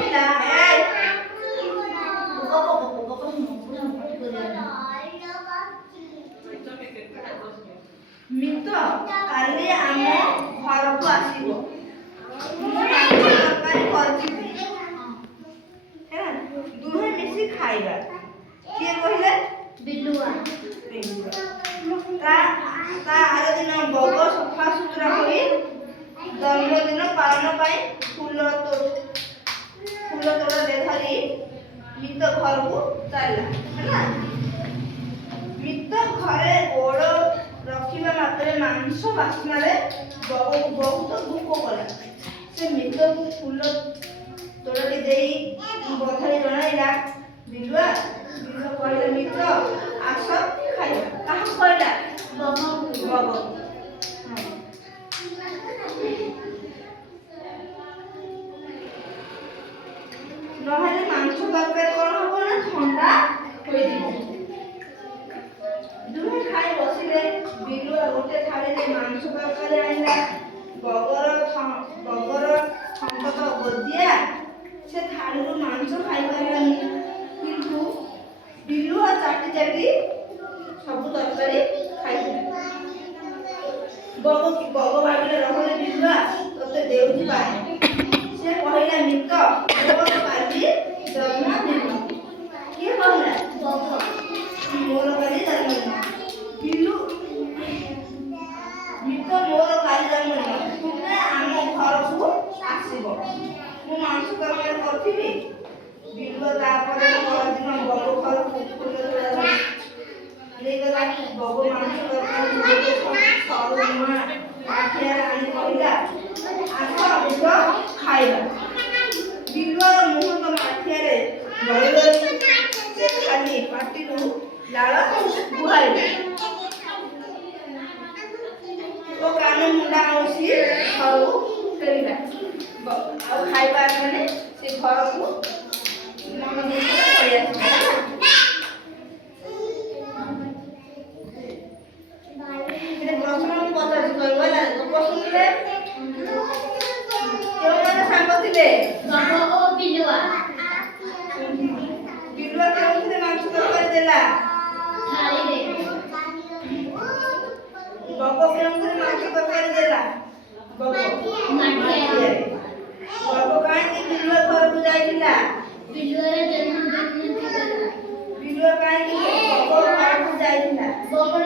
କହିଲା ମିତ କାଲି ଆମ ଘରକୁ ଆସିବ। ମୁଁ ମାଛ ତରକାରୀ କରିଥିବି, ଦୁହେଁ ମିଶି ଖାଇବା। କିଏ କହିଲେ? ବିଲୁଆ। ତା ଆର ଦିନ ବଗ ସଫା ସୁତୁରା ହୋଇ ଜନ୍ମଦିନ ପାଳନ ପାଇଁ ଫୁଲ ତୋଡ଼ାରେ ଧରି ମିତ ଘରକୁ ଚାଲିଲା। ହେଲା, ମିତ ଘରେ ଗୋଡ଼ ରଖିବା ମାତ୍ରେ ମାଂସ ବାସ୍ନାରେ ବଗକୁ ବହୁତ ଭୋକ କଲା। ସେ ମିତକୁ ଫୁଲ ତୋଡ଼ାଟି ଦେଇ ବଧାଇ ଜଣାଇଲା। ବିଲୁଆ କହିଲା, ମିତ ଆସ ଖାଇବା। କାହାକୁ କହିଲା? ବଗ। ନହେଲେ ମାଂସ ତରକାରୀ କଣ ହବ ନା ଥଣ୍ଡା ହୋଇଯିବ। ଦୁହେଁ ଖାଇ ବସିଲେ। ବିଲୁଆ ଗୋଟେ ଥାଳିରେ ମାଂସ ତରକାରୀ ଆଣିଲା। ବଗର ଥଣ୍ଟ ତ ଗୋଜିଆ, ସେ ଥାଳିରୁ ମାଂସ ଖାଇପାରିଲାନି। କିନ୍ତୁ ବିଲୁଆ ଚାଟି ଚାଟି ସବୁ ତରକାରୀ ଖାଇଥିଲା। ବଗ ଭାବିଲା, ରହରେ ବିଲୁଆ ତତେ ଦେଉଛି ପାଏ। ସେ କହିଲା, ମିତ ମୋର କାଲି ଜନ୍ମଦିନ। କିଏ କହିଲା? ବଗ। ମୋର କାଲି ଜନ୍ମଦିନ। ମିତ ମୋର କାଲି ଜନ୍ମଦିନ, ତୁମେ ଆମ ଘରକୁ ଆସିବ। ମୁଁ ମାଂସ ତରକାରୀ କରିଥିବି। ବିଲୁଆ ତାପରେ ପରଦିନ ବଗ ଘରକୁ ଫୁଲ ତୋଡ଼ା ନେଇଗଲା। ବଗ ମାଂସ ତରକାରୀ ସରୁ ନୂଆ ମାଠିଆରେ ଆଣି କହିଲା, ଆସ ମିତ ଖାଇବା। ବିଲୁଆର ମୁହଁ ତ ମାଠିଆରେ ଗଳିଗଳି। ସେ ଖାଲି ପାଟିରୁ ଲାଳ ବୁହାଇଲା ଓ କାନ ମୁଣ୍ଡା ଆଉଁସି ଘରକୁ ଫେରିଲା। ଆଉ ଖାଇବା ମାନେ ସେ ଘରକୁ ମନ ଦୁଃଖରେ ପଳେଇ ଆସିଲା। ପ୍ରଶ୍ନ ମୁଁ ପଚାରୁଛି, କହିବ ହେଲା। ଗପ ଶୁଣିଲେ କେଉଁମାନେ ସାଙ୍ଗ ଥିଲେ? ବଗ ଓ ବିଲୁଆ। ବିଲୁଆ କେଉଁଥିରେ ମାଂସ ତରକାରୀ ଦେଲା? ଥାଳିରେ। ବଗ କେଉଁଥିରେ ମାଂସ ତରକାରୀ ଦେଲା? ମାଠିଆରେ। ବଗ କାହିଁକି ବିଲୁଆ ଘରକୁ ଯାଇଥିଲା? ବିଲୁଆର ଜନ୍ମଦିନ ଥିଲା। ବିଲୁଆ କାହିଁକି ବଗ ଘରକୁ ଯାଇଥିଲା? ବଗ